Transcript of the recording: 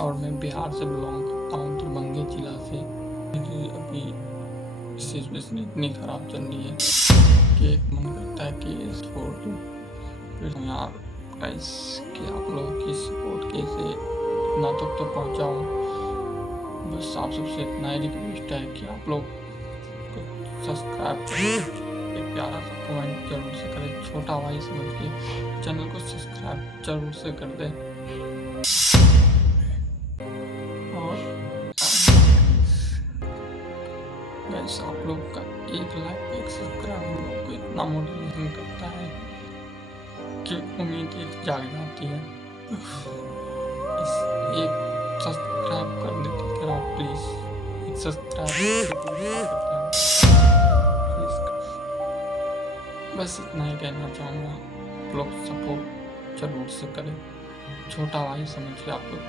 और मैं बिहार से बिलोंग करता हूँ, दरभंगे जिला से। मेरी अभी सिचुएशन इतनी ख़राब चल रही है कि एक मन करता है कि ये छोड़ दूँ। फिर यार गाइस कि आप लोगों की सपोर्ट कैसे इतना तक तो पहुँचाऊँ। बस आप सबसे इतना ही रिक्वेस्ट है कि आप लोग सब्सक्राइब करें, एक प्यारा सा कमेंट जरूर से करें, छोटा भाई समझ के चैनल को सब्सक्राइब जरूर से कर दें। और गाइस आप लोग का एक लाइक एक सब्सक्राइब हम लोग को इतना मोटिवेशन करता है कि उम्मीद एक जाग जाती है। इस एक सब्सक्राइब कर देते करो प्लीज, एक सब्सक्राइब बस इतना ही कहना चाहूँगा। आप लोग सपोर्ट जरूर से करें, छोटा भाई समझ के आप लोग